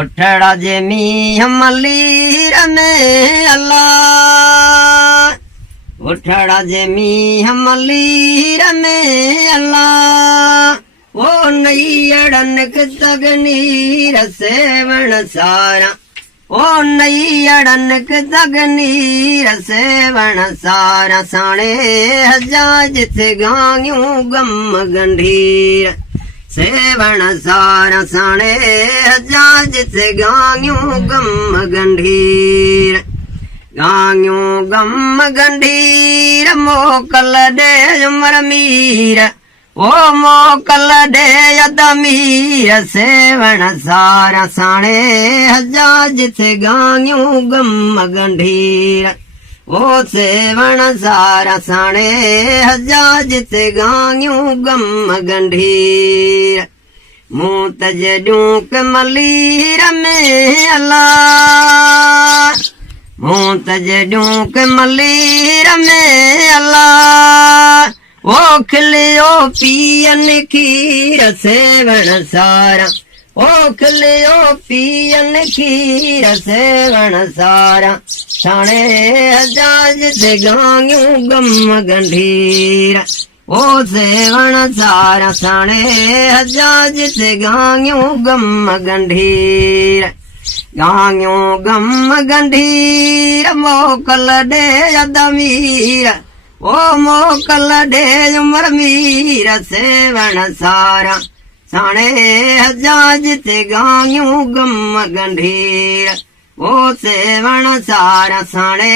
उठड़ा जे मींह मलीर में अल्लाह उठड़ा जे मींह मलीर में अल्लाह वो नई अड़नक तगनीर सेवण सारा वो नई अड़नक तगनीर सेवण सारा साणे हजाज थे गायूं गम गंढीर सेवण सारा साणे हजाज थे गायूं गम गंढीर गायूं गम गंढीर मोकल दे उमर मीर ओ मोकल दे यदमीर सेवण सारा साणे हजाज थे गायूं गम गंढीर ओ सेवण सारा साणे हजाज थे गायूं गम गंढीर मूं तजॾूं के मलीर में अल्लाह मूं तजॾूं के मलीर में अल्लाह वो खिलियो पियन खीर सेवण सारा ओ खिलियो पियन खीर सेवण सारा साणे हजाज थे गायूं गम गंढीर ओ सेवण सारा साणे हजाज थे गायूं गम गंढीर गायूं गम गंढीर मोकल दे यदमीर ओ मोकल दे उमर मीर सेवण सारा साणे हजाज थे गायूं गम गंढीर ओ सेवण सारा साणे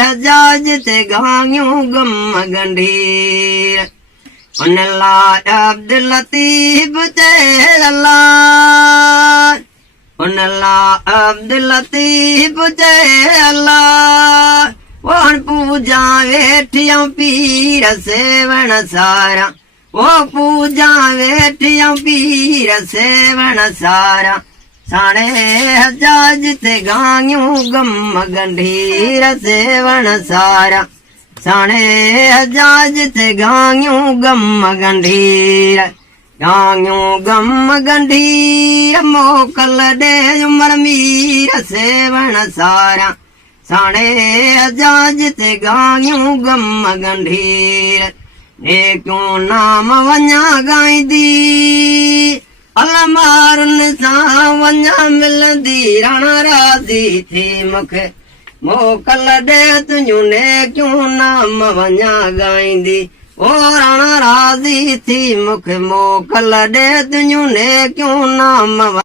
हजाज थे गायूं गम गंढीर उन लाइ अब्दुल लतीफ चए अल्लाह उन लाइ अब्दुल लतीफ चए अल्लाह वो पूजा वेठियों पीर सेवण सारा वो पूजा वेठियों पीर सेवण सारा साणे हजाज थे गायूं गम गंढीर सेवण सारा साणे हजाज थे गायूं गम गंढीर गायूं गम गंढीर मोकल दे उमर मीर सेवण सारा साणे हजाज थे गायूं गम गंढीर नेक्यूं नाम वञा गाईंदी अलमारुन सां वञा मिलंदी रण राज़ी थी मूंखे मोकल दे तुंहिंजूं नेक्यूं नाम वञा गाईंदी ओ रण राज़ी थी मूंखे मोकल दे तुंहिंजूं नेक्यूं नाम